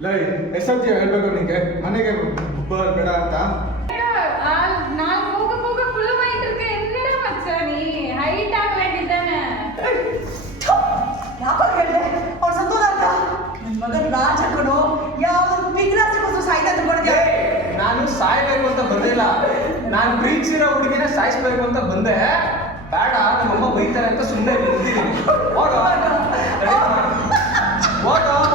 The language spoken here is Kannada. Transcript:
ಲೈ ಎಷ್ಟೊತ್ತಿ ಹೇಳ್ಬೇಕು ನಿಂಗೆ ಮನೆಗೆ ಬೇಡ ಅಂತ நான் போக போக புலமாயிட்டு இருக்கேன் என்னடா மச்சான் நீ ஹைட் ஆக வேண்டியதானே ಯಾಕೋ ಹೇಳಿದೆ ಅವ್ರು ಸತ್ತೋದಾಗ ನನ್ನ ಮಗನ ರಾಜ ಕಣೋ ಯಾವ್ದು ಪಿಗ್ರಾಸಿಗೋಸ್ಕರ ಸಾಯ್ತಾ ತಿಳ್ಕೊಂಡಿದ್ಯಾ ನಾನು ಸಾಯ್ಬೇಕು ಅಂತ ಬಂದಿಲ್ಲ ನಾನು ಪ್ರೀತಿಸಿರೋ ಹುಡುಗಿನ ಸಾಯಿಸ್ಬೇಕು ಅಂತ ಬಂದೆ ಬೇಡ ನಮ್ಮಮ್ಮ ಬೈತಾರೆ ಅಂತ ಸುಮ್ಮನೆ ಬಂದಿದ್ದೀನಿ ಹೋಗೋ ಹೋಗೋ